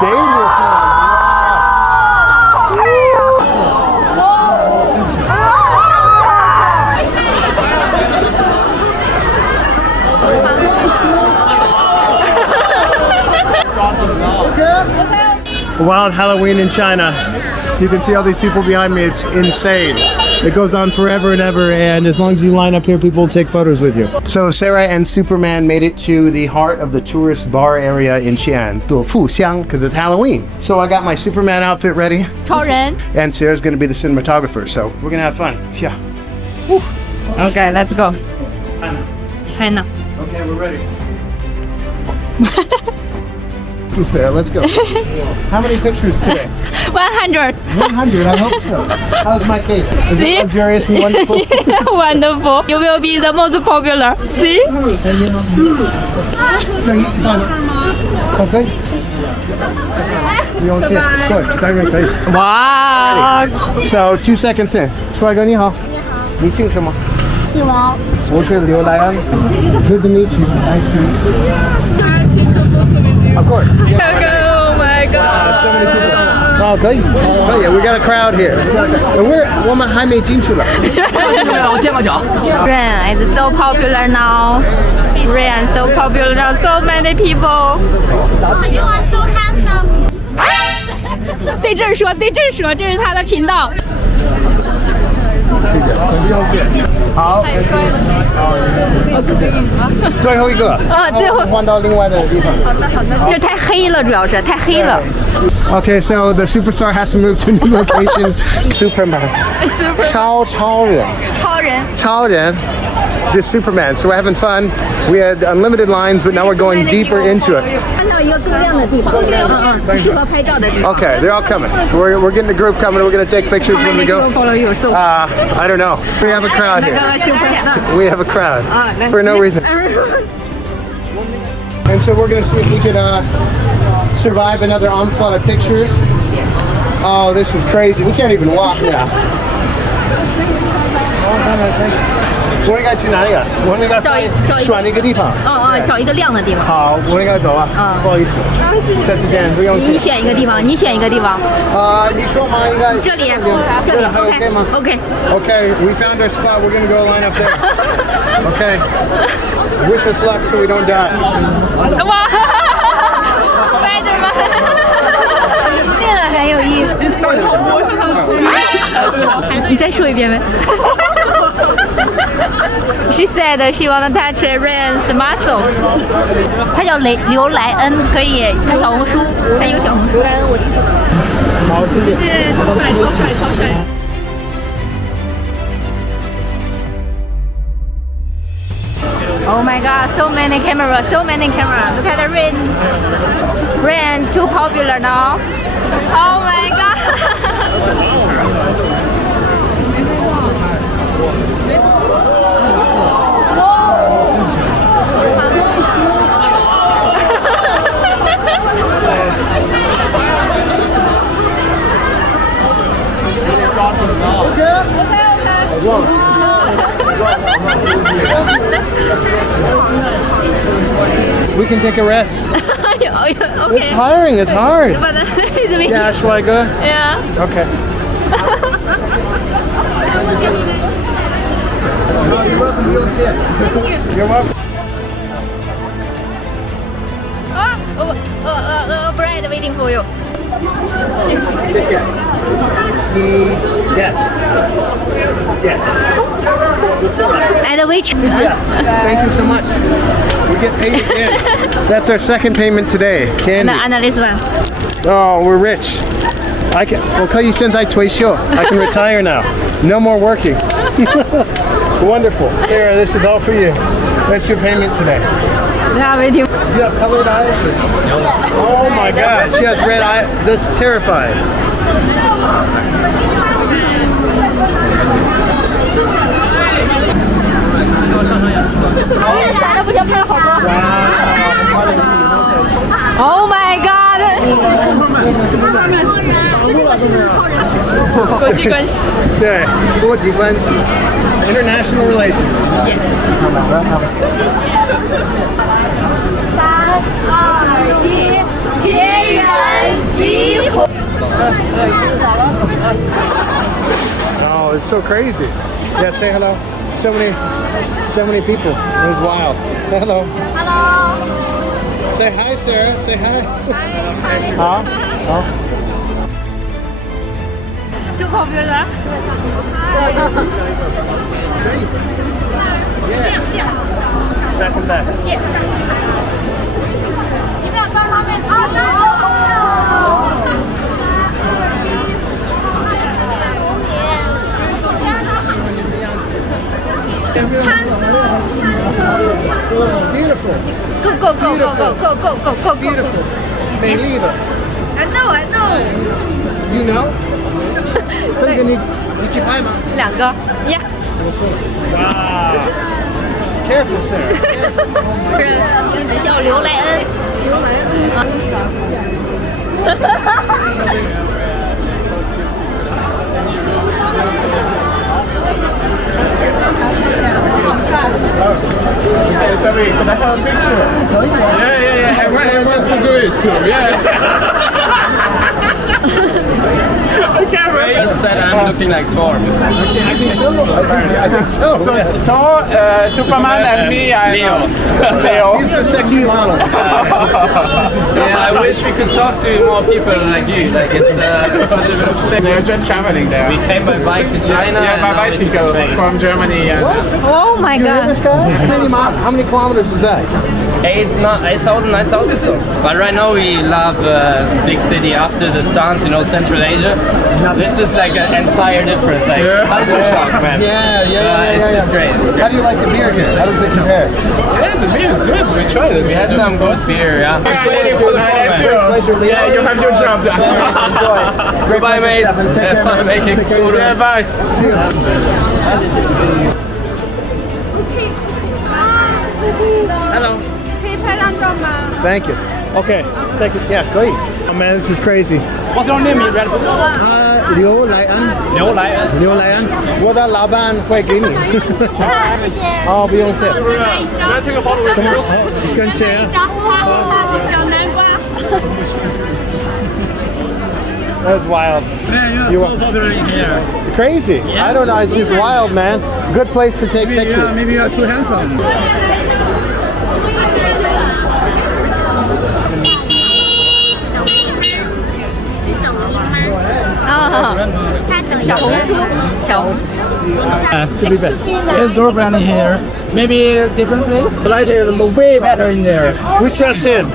dangerous one. Wild Halloween in China. You can see all these people behind me. It's insane. It goes on forever and ever, and as long as you line up here, people will take photos with you. So Sarah and Superman made it to the heart of the tourist bar area in Xi'an, DeFu Xiang, because it's Halloween. So I got my Superman outfit ready. 超人. And Sarah's going to be the cinematographer, so we're going to have fun. Yeah. Woo. Okay, let's go. China. Okay, we're ready. Sarah, let's go. How many pictures today? 100. 100, I hope so. How's my cake? Is it luxurious and wonderful? Wonderful. You will be the most popular. See? Okay. 不用谢，对，当然可以。 Wow. So 2 seconds in. 帅哥你好，你姓什么？喜王。我是刘莱恩。Good to meet you. Nice to meet you. Of course. Oh my god. So many people. Oh, 可以，可以。We got a crowd here. 我们还没进去了。我垫个脚。 Rain is so popular now. Rain so popular. So many people. You are so handsome. 对这儿说，对这儿说，这是他的频道。不用谢。好。太帅了，谢谢。最后一个。最后换到另外的地方。好的，好的。这太黑了，主要是太黑了。 Okay, so the superstar has to move to a new location. Superman. Chaoren. Just Superman. So we're having fun. We had unlimited lines, but now we're going deeper into it. 看到一个更亮的地方，适合拍照的地方。 Okay, they're all coming. We're getting the group coming. We're going to take pictures when we go. Follow you. So. I don't know. We have a crowd here. We have a crowd for no reason. And so we're going to see if we can survive another onslaught of pictures. Oh, this is crazy. We can't even walk now. 我应该去哪里啊？我应该选一个地方。找一个亮的地方。好，我应该走啊。不好意思。下次见，不用谢。你选一个地方，你选一个地方。你说嘛，应该这里，这里还 OK 吗 ？OK. Okay, we found our spot. We're gonna go line up there. Okay. Wish us luck so we don't die. 哇，Spider-Man， 这个很有意思。你再说一遍呗。She said she wanna touch Ryan's muscle. 他叫刘莱恩，可以，他小红书，他一个小红书。我记得。好，谢谢。超帅，超帅。 Oh my god, so many cameras, so many cameras. Look at the rain. Rain too popular now. Oh my god. We can take a rest. Okay. It's tiring. It's hard. Yeah, Schweiger. Yeah. Okay. You're welcome. You're welcome. Bread waiting for you. 谢谢。Yes. Yes. And which? Thank you so much. We get paid again. That's our second payment today. Candy. And this one. Oh, we're rich. I can. Well, 可以现在退休. I can retire now. No more working. Wonderful. Sarah, this is all for you. That's your payment today. Yeah, waiting. You have colored eyes? Oh my God, she has red eyes. That's terrifying. Oh my god! 国际关系。对，国际关系 ，international relations. Yes. 3、2、1，结缘。Oh, it's so crazy. Yeah, say hello. So many people. It was wild. Hello. Hello. Say hi, Sarah. Say hi. Hi. Huh? Oh. Too popular. Yeah. Back and back. Yes. 你们要到那边吃。Beautiful. Go go go go go go go go go. Beautiful. 美丽的。 I know I know. You know? 这个你去拍吗？ 2个。Yeah. Wow. Careful, Sarah. 是叫刘莱恩。Hey, sorry, can I have a picture? Yeah. I want to do it too. Yeah. They just said I'm looking like Thor. I think so. I think so. So it's Thor, Superman, and me. Leo. He's the sexy model. Yeah, I wish we could talk to more people like you. Like it's a little bit of a shame. They're just traveling there. We came by bike to China. Yeah, by bicycle from Germany. And Oh my You hear god. this guy? How many kilometers is that? 8,000, 9,000 so. But right now we love big city after the stunts, you know, Central Asia. This is like an entire difference, like culture shock, man. Yeah. It's great. How do you like the beer here? How does it compare? yeah, the beer is good. We tried it. We had some good beer, yeah. Just waiting for the Pleasure, Leo. Yeah, you have your job. Goodbye, mate. Have fun making food. Yeah, bye. See you. Hello. 可以拍张照吗？ Thank you. Okay. Thank you. Yeah, 可以. Oh man, this is crazy. What's your name? 刘莱恩。刘莱恩。刘莱恩，我的老板会给你。哦，不用谢。跟谁啊？小南瓜。 That was wild. Man, you're so popular in here. Crazy. I don't know. It's just wild, man. Good place to take pictures. Maybe you're too handsome. There's girlfriend in here. Maybe a different place. Lighter, way better in there. We trust him.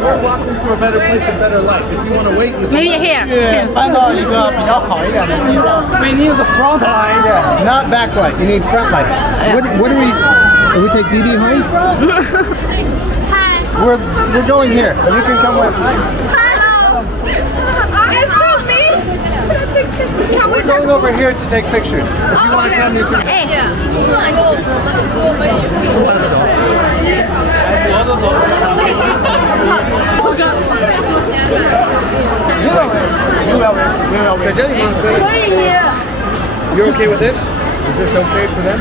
We're walking to a better place, a better life. If you want to wait, Maybe here. 搬到一个比较好一点的地方。We need the front line. not back light. You need front light. What do we take Dee home? We're going here. You can come with us. Excuse me. We're going over here to take pictures. If you want to come, you can. 在这里吗？可以。You're okay with this? Is this okay for them?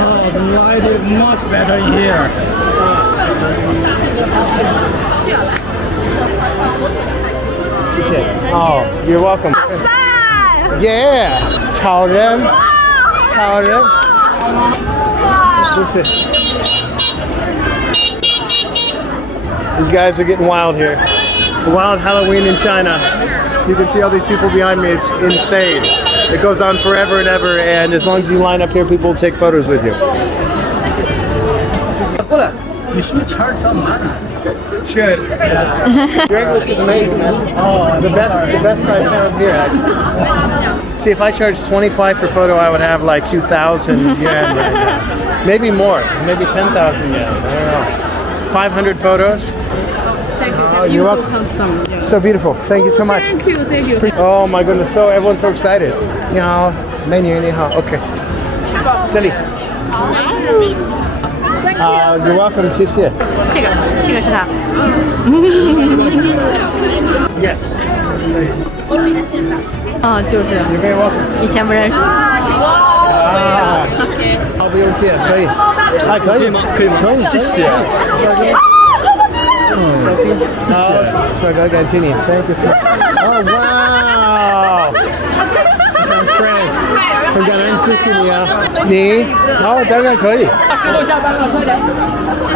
Oh, the light is much better in here. Oh, you're welcome. Yeah, 草人，草人，就是。These guys are getting wild here. Wild Halloween in China. You can see all these people behind me. It's insane. It goes on forever and ever, and as long as you line up here, people will take photos with you. You should charge some money. Should. Your English is amazing, man. Oh, the best I found here. See, if I charged 25 for photo, I would have like 2,000 yen right now. Maybe more, maybe 10,000 yen. I don't know. 500 photos. Thank you. You're welcome. Handsome. So beautiful. Thank you so much. Thank you. Oh my goodness. So everyone's so excited. 你好，美女你好。Okay. 这里。You're welcome. 谢谢。这个是他。 Yes. 嗯，就是 You're very welcome. 以前不认识。啊，好，不用谢，可以，哎，可以吗？可以吗？可以，谢谢。小心，小心，好，帅哥，感谢你，Thank you。哦，哇，Thanks，很感恩，谢谢你啊。你，好，当然可以。石头下班了，快点。好，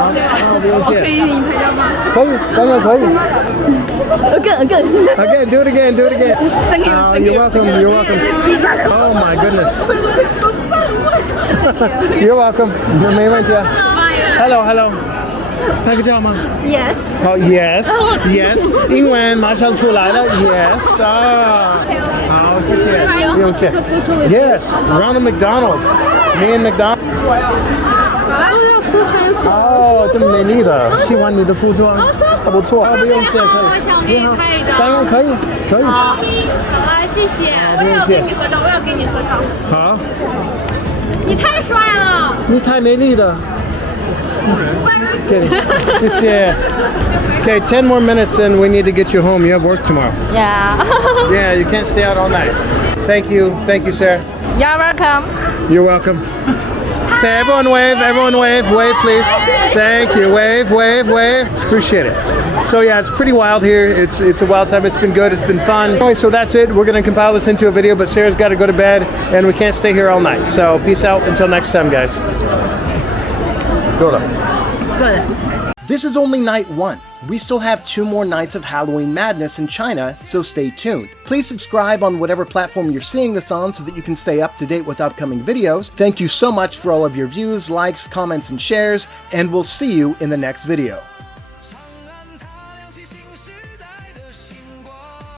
不用谢。可以给你拍照吗？可以，当然可以。Again. Again, do it again, do it again. Thank you, thank You're you. welcome, you're welcome. Oh my goodness. You're welcome. 没问题啊。Hello, hello. 拍个照吗 Yes. 好 ，Yes, Yes. 英文马上出来了 ，Yes 啊。好，谢谢，不用谢。Yes, Ronald McDonald. Me and McDonald. 哦，这么美丽的，喜欢你的服装，还不错，不用谢，可以。我想给你拍一张。当然可以，可以。啊，谢谢。不用谢。我要跟你合照。好，你太帅了。你太美丽了。Okay, 谢谢。Okay, 10 more minutes and we need to get you home. You have work tomorrow. Yeah. Yeah, you can't stay out all night. Thank you, Sarah. You're welcome. You're welcome. Say everyone wave, wave please. Thank you, wave. Appreciate it. So yeah, it's pretty wild here. It's a wild time. It's been good. It's been fun. Anyway, so that's it. We're gonna compile this into a video, but Sarah's got to go to bed, and we can't stay here all night. So peace out until next time, guys. Good. This is only night 1. We still have 2 more nights of Halloween madness in China, so stay tuned. Please subscribe on whatever platform you're seeing this on so that you can stay up to date with upcoming videos. Thank you so much for all of your views, likes, comments, and shares, and we'll see you in the next video.